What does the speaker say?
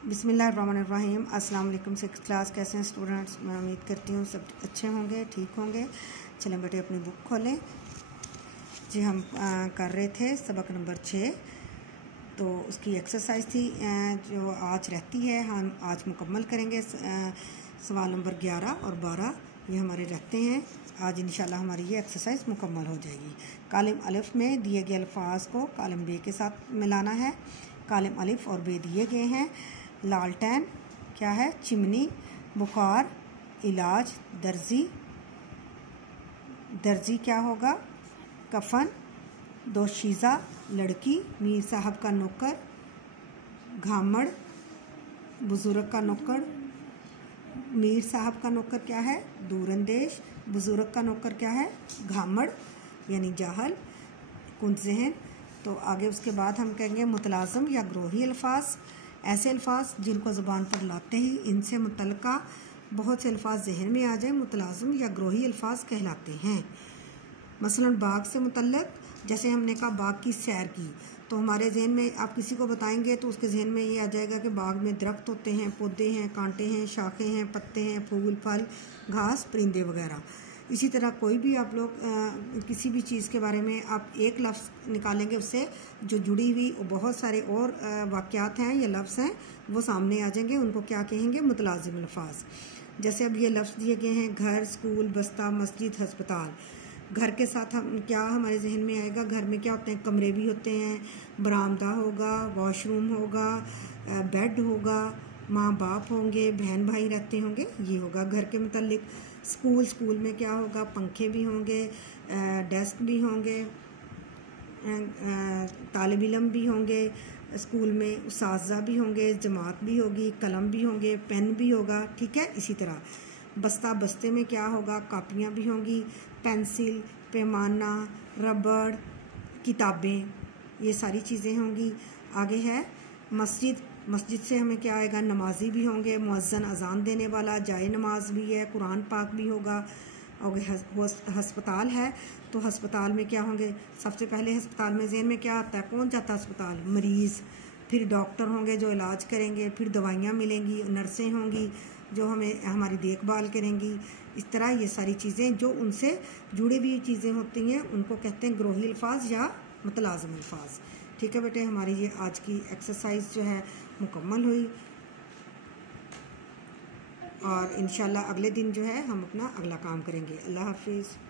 बिस्मिल्लाहिर्रहमानिर्रहीम। अस्सलाम वालेकुम। 6th क्लास कैसे हैं स्टूडेंट्स? मैं उम्मीद करती हूँ सब अच्छे होंगे, ठीक होंगे। चलें बेटे अपनी बुक खोलें जी। हम कर रहे थे सबक नंबर 6, तो उसकी एक्सरसाइज थी जो आज रहती है, हम आज मुकम्मल करेंगे। सवाल नंबर 11 और 12 ये हमारे रहते हैं। आज इंशाल्लाह हमारी ये एक्सरसाइज मुकम्मल हो जाएगी। कालिम अलिफ में दिए गए अल्फाज को कालिम बे के साथ मिलाना है। कालिम अलिफ और बे दिए गए हैं। लालटेन क्या है? चिमनी। बुखार, इलाज, दर्जी। दर्जी क्या होगा? कफन। दोशीज़ा लड़की। मीर साहब का नौकर। घामड़ बुजुर्ग का नौकर। मीर साहब का नौकर क्या है? दूरंदेश। बुजुर्ग का नौकर क्या है? घामड़ यानी जाहल, कुंज ज़हन। तो आगे उसके बाद हम कहेंगे मुतलाज़म या ग्रोही अल्फाज, ऐसे अल्फाज जिनको ज़ुबान पर लाते ही इनसे मुतल्लिका बहुत से अल्फाज जहन में आ जाए, मुतलाज़म या ग्रोही अल्फाज कहलाते हैं। मसलन बाग से मुतल्लिक, जैसे हमने कहा बाग की सैर की, तो हमारे जहन में आप किसी को बताएंगे तो उसके जहन में ये आ जाएगा कि बाग में दरख्त होते हैं, पौधे हैं, कांटे हैं, शाखें हैं, पत्ते हैं, फूल फल, घास, परिंदे वगैरह। इसी तरह कोई भी आप लोग किसी भी चीज़ के बारे में आप एक लफ्ज़ निकालेंगे, उससे जो जुड़ी हुई बहुत सारे और वाक़यात हैं या लफ्ज़ हैं वो सामने आ जाएंगे। उनको क्या कहेंगे? मुतलाज़िम अल्फाज। जैसे अब ये लफ्ज़ दिए गए हैं घर, स्कूल, बस्ता, मस्जिद, हस्पताल। घर के साथ हम क्या हमारे जहन में आएगा? घर में क्या होते हैं? कमरे भी होते हैं, बरामदा होगा, वॉशरूम होगा, बेड होगा, माँ बाप होंगे, बहन भाई रहते होंगे, ये होगा घर के मुतल्लिक। स्कूल में क्या होगा? पंखे भी होंगे, डेस्क भी होंगे, तालिब इल्म भी होंगे, स्कूल में उस्ताज़ा भी होंगे, जमात भी होगी, कलम भी होंगे, पेन भी होगा। ठीक है। इसी तरह बस्ता, बस्ते में क्या होगा? कापियाँ भी होंगी, पेंसिल, पैमाना, रबड़, किताबें, ये सारी चीज़ें होंगी। आगे है मस्जिद। मस्जिद से हमें क्या आएगा? नमाजी भी होंगे, मुअज्जिन अजान देने वाला, जाए नमाज भी है, कुरान पाक भी होगा। और हस्पताल है तो हस्पताल में क्या होंगे? सबसे पहले हस्पताल में ज़हन में क्या आता है? कौन जाता है अस्पताल? मरीज़। फिर डॉक्टर होंगे जो इलाज करेंगे, फिर दवाइयाँ मिलेंगी, नर्सें होंगी जो हमें हमारी देखभाल करेंगी। इस तरह ये सारी चीज़ें जो उनसे जुड़ी हुई चीज़ें होती हैं उनको कहते हैं ग्रोही अल्फाज या मुतलाज़िम अल्फाज। ठीक है बेटे, हमारी ये आज की एक्सरसाइज जो है मुकम्मल हुई और इंशाल्लाह अगले दिन जो है हम अपना अगला काम करेंगे। अल्लाह हाफिज़।